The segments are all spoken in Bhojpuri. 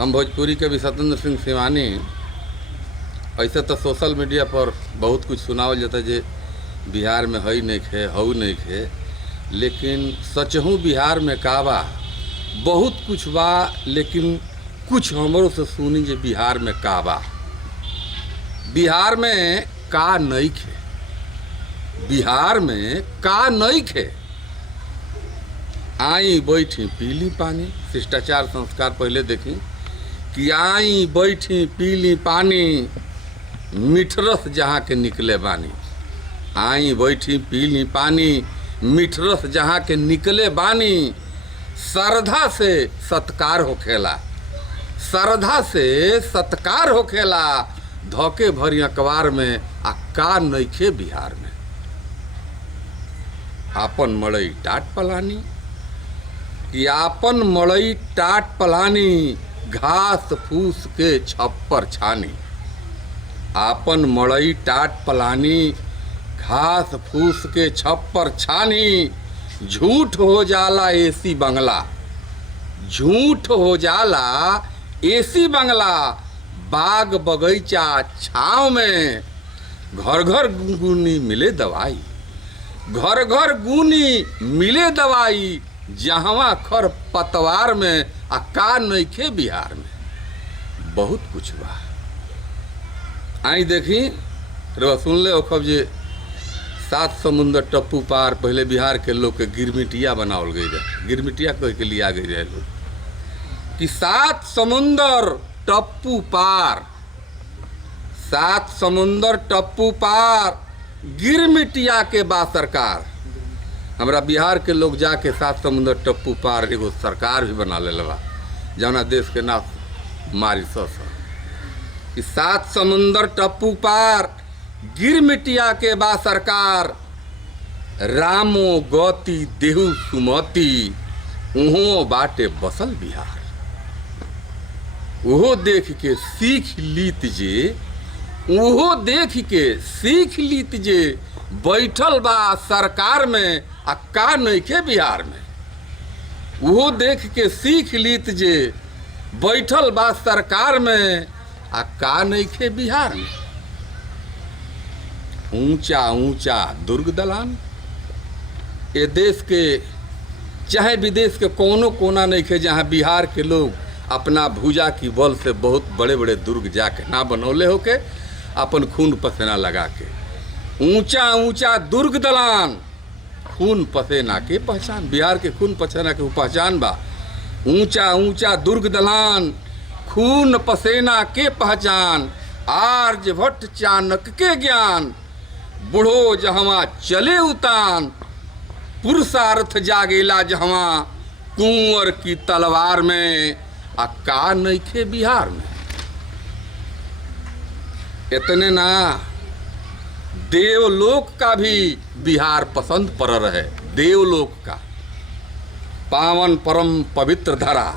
हम भोजपुरी के भी सत्येंद्र सिंह सिवानी। ऐसे तो सोशल मीडिया पर बहुत कुछ सुनावल जाता जे बिहार में हई नहीं खे हऊ नहीं खे, लेकिन सचहू बिहार में का बा बहुत कुछ बा। लेकिन कुछ हमरों से सुनी जे बिहार में का बा, बिहार में का नहीं खे, बिहार में का नहीं खे। आई बैठी पीली पानी, शिष्टाचार संस्कार पहले देखी कि आई बैठी पीली पानी, मिठरस जहाँ के निकले बानी। आई बैठी पीली पानी, मिठरस जहाँ के निकले बानी। श्रद्धा से सत्कार होखेला, श्रद्धा से सत्कार होखेला। धोखे भरी अखबार में आ का नइखे बिहार में। आपन मड़ई टाट पलानी कि आपन मड़ई टाट पलानी, घास फूस के छप्पर छानी। आपन मड़ई टाट पलानी, घास फूस के छप्पर छानी। झूठ हो जाला एसी बंगला, झूठ हो जाला एसी बंगला। बाग बगीचा छाँव में, घर घर गुनी मिले दवाई, घर घर गुनी मिले दवाई। जहवा खर पतवार में आ का नइखे बिहार में। बहुत कुछ बा। आई देखी रो सुन ले ओखब जे 7 समुंदर टप्पू पार पहले बिहार के लोग के गिरमिटिया बनावल गई रहे। गिरमिटिया कह के लिए आ गई रहे लोग कि 7 समुंदर टप्पू पार, 7 समुंदर टप्पू पार गिरमिटिया के बा सरकार। हमरा बिहार के लोग जाके 7 समुंदर टप्पू पार एगो सरकार भी बना ले बा, जौना देश के नाम मॉरिशस है। कि 7 समुंदर टप्पू पार गिरमिटिया के बा सरकार। रामो गति देहु सुमति, उहो बाटे बसल बिहार। उहो देख के सीख लीत जे, उहो देख के सीख लीत जे बैठल बा सरकार में आ का नइखे बिहार में। उहो देख के सीख लीत जे बैठल बा सरकार में आ का नइखे बिहार में। ऊंचा ऊंचा दुर्ग दलान, ये देश के चाहे विदेश के कोनो कोना नइखे जहाँ बिहार के लोग अपना भुजा की बल से बहुत बड़े बड़े दुर्ग जाके ना बनौले होके अपन खून पसीना लगा के। ऊंचा ऊंचा दुर्ग दलान, खून पसीना के पहचान, बिहार के खून पसीना के पहचान बा। ऊंचा ऊंचा दुर्ग दलान, खून पसीना के पहचान। आर्यभट्ट चाणक्य के ज्ञान, बूढ़ो जहवा चले उतान। पुरुषार्थ जागेला जहवा, कुंवर की तलवार में आ का नइखे बिहार में। इतने ना, देवलोक का भी बिहार पसंद पर रहे। देवलोक का पावन परम पवित्र धरा,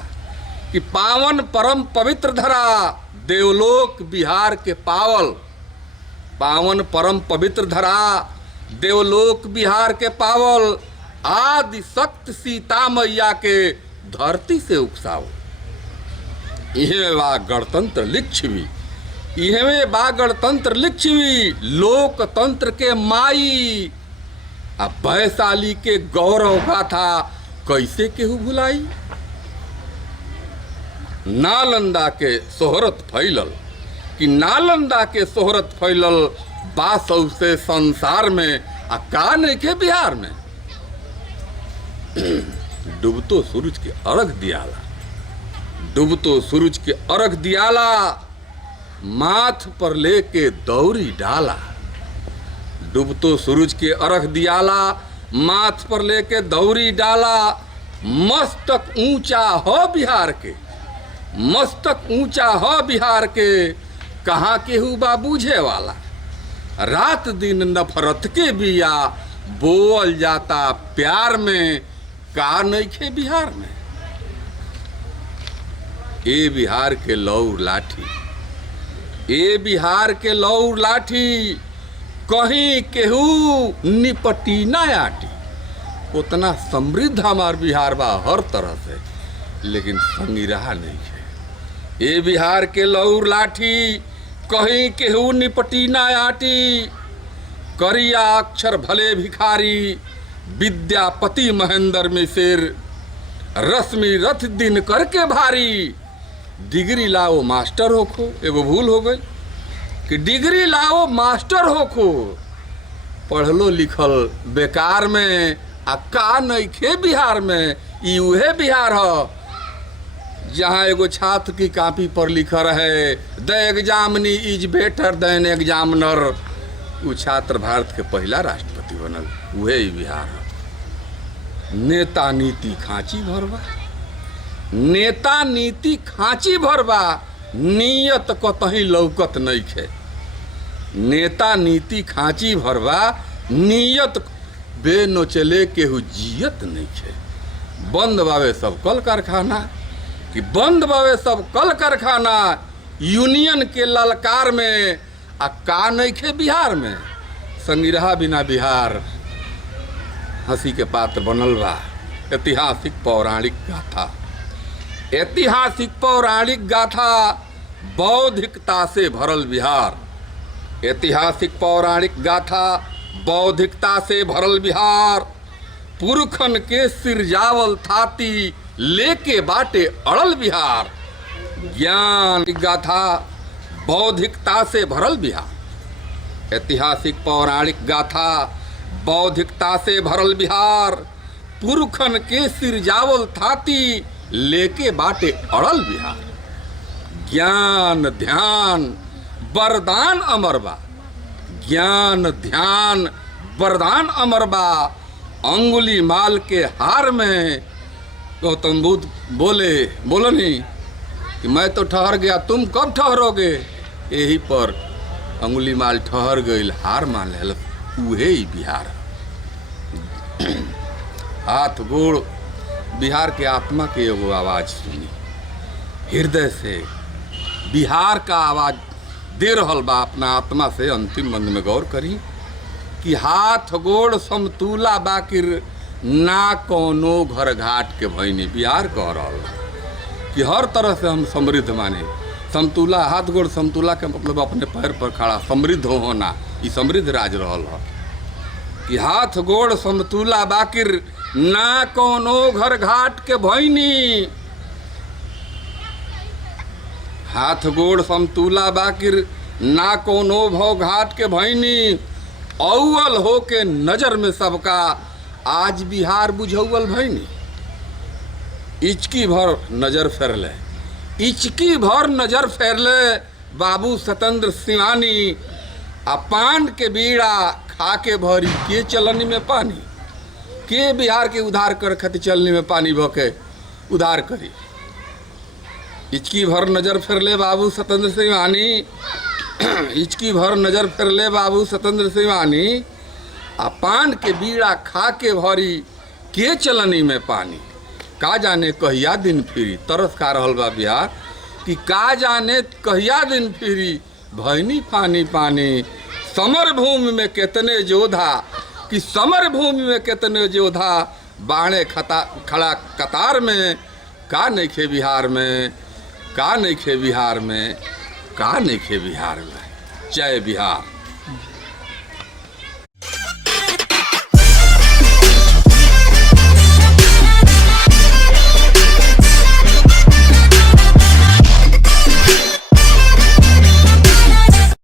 कि पावन परम पवित्र धरा देवलोक बिहार के पावल। पावन परम पवित्र धरा देवलोक बिहार के पावल। आदि शक्ति सीता मैया के धरती से उपसाओ। इहे बा गणतंत्र लिच्छवी, इहे बा गणतंत्र लिच्छवी। लोकतंत्र के माई, अब वैशाली के गौरव गाथा कैसे केहू भुलाई। नालंदा के शोहरत फैलल, कि नालंदा के शोहरत फैलल बासौ से संसार में आ का नइखे बिहार में। डूबतो सूरज के अर्घ दियाला, डूबतो सूरज के अर्घ दियाला। माथ पर लेके दौरी डाला, डूबतो सूरज के अर्घ दियाला। माथ पर लेके दौरी डाला। मस्तक ऊंचा हो बिहार के, मस्तक ऊंचा हो बिहार के। कहाँ केहू बा बूझे वाला, रात दिन नफरत के बिया बोल जाता प्यार में। का नइखे बिहार में। ए बिहार के लौर लाठी, ए बिहार के लौर लाठी। कहीं केहू निपटी ना आटी। उतना समृद्ध हमार बिहार बा हर तरह से, लेकिन संगी रहा नहीं है। ए बिहार के लौर लाठी कहीं केहू निपटी ना आटी। करिया अक्षर भले भिखारी विद्यापति महेंद्र में शेर। रश्मि रथ दिन करके भारी डिग्री लाओ मास्टर होखो। एगो भूल हो गई कि डिग्री लाओ मास्टर होखो। पढ़लो लिखल बेकार में आ का नइखे बिहार में। ई उहे बिहार ह जहाँ एगो छात्र की कॉपी पर लिखा रहे the examinee is better than examiner. वो छात्र भारत के पहला राष्ट्रपति बनल। उहे ही बिहार है। नेता नीति खांची भरवा। नेता नीति खांची भरवा नियत कतही लौकत नइखे। नेता नीति खांची भरवा नियत बे नोचले केहू जियत नइखे। बंद बावे सब कल कारखाना कि बंद बावे सब कल कारखाना। यूनियन के ललकार में आ का नइखे बिहार में। संगिरहा बिना बिहार हंसी के पात्र बनल बा। ऐतिहासिक पौराणिक गाथा। ऐतिहासिक पौराणिक गाथा बौद्धिकता से भरल बिहार। ऐतिहासिक पौराणिक गाथा बौद्धिकता से भरल बिहार। पुरखन के सिरजावल थाती लेके बाटे अड़ल बिहार। ज्ञान की गाथा बौद्धिकता से भरल बिहार। ऐतिहासिक पौराणिक गाथा बौद्धिकता से भरल बिहार। पुरखन के सिरजावल थाती लेके बाटे अड़ल बिहार। ज्ञान ध्यान वरदान अमरबा। ज्ञान ध्यान वरदान अमरबा। अंगुली माल के हार में गौतम बुद्ध बोलनी कि मैं तो ठहर गया, तुम कब ठहरोगे। यही पर अंगुली माल ठहर गई, हार मान लेल। उहे ही बिहार। हाथ गोड़ बिहार के आत्मा के एगो आवाज सुनी हृदय से। बिहार का आवाज दे रहल बा अपना आत्मा से। अंतिम बंद में गौर करी कि हाथ गोड़ समतूला बाकिर ना कोनो घर घाट के भईनी। बिहार कह रहल कि हर तरह से हम समृद्ध माने। समतूला हाथ गोड़ समतूला के मतलब अपने पैर पर खड़ा समृद्ध होना। ये समृद्ध राज रहल है कि हाथ गोड़ समतूला बाकिर ना कोनो घर घाट के भईनी। हाथ गोड़ समतूला बाकिर ना कोनो भव घाट के भईनी। अव्वल हो के नजर में सबका आज बिहार बुझौल भईनी। इचकी भर नजर फेरले। इचकी भर नजर फेरले बाबू सतेंद्र सिंहानी। आ पान के बीड़ा खा के भरी के चलनी में पानी। के बिहार के उधार कर खातिर चलनी में पानी भके उधार करी। इचकी भर नजर फेरले बाबू सतेंद्र सिंहानी। इचकी भर नजर फेरले बाबू सतेंद्र सिंहानी। आ पान के बीड़ा खा के भरी के चलनी में पानी। का जाने कहिया दिन फिरी। तरस खा रहल बा बिहार कि का जाने कहिया दिन फिरी। भैनी पानी पानी। समर भूमि में कितने योद्धा कि समर भूमि में कितने योद्धा बाणे खड़ा कतार में। का नइखे बिहार में। का नइखे बिहार में। का नइखे बिहार में। जय बिहार।